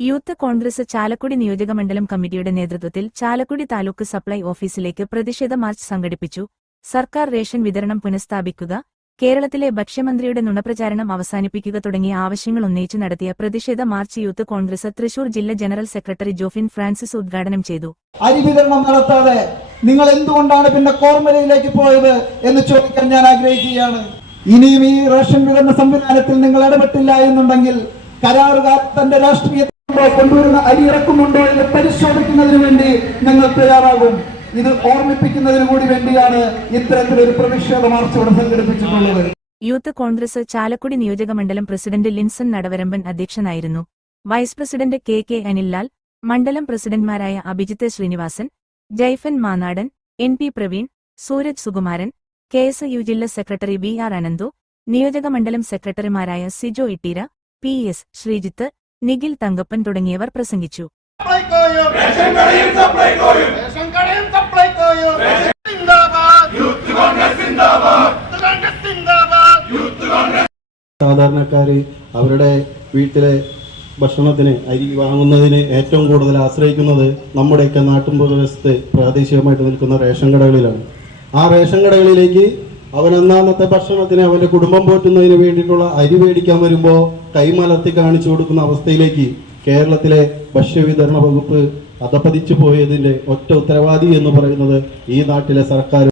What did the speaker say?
Youth Congress Chalakudy നിയോജകമണ്ഡലം കമ്മിറ്റിയുടെ നേതൃത്വത്തിൽ ചാലക്കുടി താലൂക്ക് സപ്ലൈ ഓഫീസിലേക്ക് പ്രതിഷേധ മാർച്ച് സംഘടിപ്പിച്ചു. സർക്കാർ റേഷൻ വിതരണം പുനഃസ്ഥാപിക്കുക കേരളത്തിലെ ഭക്ഷ്യമന്ത്രിയുടെ നുണപ്രചാരണം അവസാനിപ്പിക്കുക തുടങ്ങിയ ആവശ്യങ്ങൾ ഉന്നയിച്ച് നടത്തിയ പ്രതിഷേധ മാർച്ച് യൂത്ത് കോൺഗ്രസ് തൃശൂർ ജില്ലാ ജനറൽ സെക്രട്ടറി ജോഫിൻ ഫ്രാൻസിസ് ഉദ്ഘാടനം ചെയ്തു. അരി വിതരണം നടത്താതെ നിങ്ങൾ എന്തുകൊണ്ടാണ് പിന്നെ കോർമലയിലേക്ക് പോയത് എന്ന് ചോദിക്കാൻ ഞാൻ ആഗ്രഹിക്കുകയാണ്. ഇനിയും ഈ റേഷൻ വിതരണ സംവിധാനത്തിൽ നിങ്ങൾ ഇടപെട്ടില്ല എന്നുണ്ടെങ്കിൽ കരാറുകാർ തന്റെ രാഷ്ട്രീയ കൊണ്ടുവരുന്ന അരി ഇറക്കുന്നുണ്ടോ എന്ന് പരിശോധിക്കുന്നതിന് വേണ്ടി ഞങ്ങൾ തയ്യാറാകും. ഇത് ഓർമ്മിപ്പിക്കുന്നതിന് കൂടി വേണ്ടിയാണ് ഇത്തരത്തിലൊരു പ്രതിഷേധ മാർച്ച് ഇവിടെ സംഘടിപ്പിച്ചിട്ടുള്ളത്. യൂത്ത് കോൺഗ്രസ് ചാലക്കുടി നിയോജകമണ്ഡലം പ്രസിഡന്റ് ലിൻസൺ നടവരമ്പൻ അധ്യക്ഷനായിരുന്നു. Vice president K K Anillal മണ്ഡലം പ്രസിഡന്റ്മാരായ Abhijith Srinivasan Jaifan Manadan N P Praveen Sooraj Sukumaran K S U ജില്ലാ സെക്രട്ടറി ബി ആർ അനന്തു നിയോജകമണ്ഡലം സെക്രട്ടറിമാരായ സിജോ ഇട്ടീര പി എസ് ശ്രീജിത്ത് നിഖിൽ തങ്കപ്പൻ തുടങ്ങിയവർ പ്രസംഗിച്ചു. സാധാരണക്കാര് അവരുടെ വീട്ടിലെ ഭക്ഷണത്തിന് അരി വാങ്ങുന്നതിന് ഏറ്റവും കൂടുതൽ ആശ്രയിക്കുന്നത് നമ്മുടെയൊക്കെ നാട്ടിൻ പ്രദേശത്ത് പ്രാദേശികമായിട്ട് നിൽക്കുന്ന റേഷൻ കടകളിലാണ്. ആ റേഷൻ കടകളിലേക്ക് അവൻ അന്നാന്നത്തെ ഭക്ഷണത്തിന് അവന്റെ കുടുംബം പോറ്റുന്നതിന് വേണ്ടിയിട്ടുള്ള അരി മേടിക്കാൻ വരുമ്പോൾ കൈമലർത്തി കാണിച്ചു കൊടുക്കുന്ന അവസ്ഥയിലേക്ക് കേരളത്തിലെ ഭക്ഷ്യവിതരണ വകുപ്പ് അധപ്പതിച്ചു പോയതിന്റെ ഒറ്റ ഉത്തരവാദി എന്ന് പറയുന്നത് ഈ നാട്ടിലെ സർക്കാർ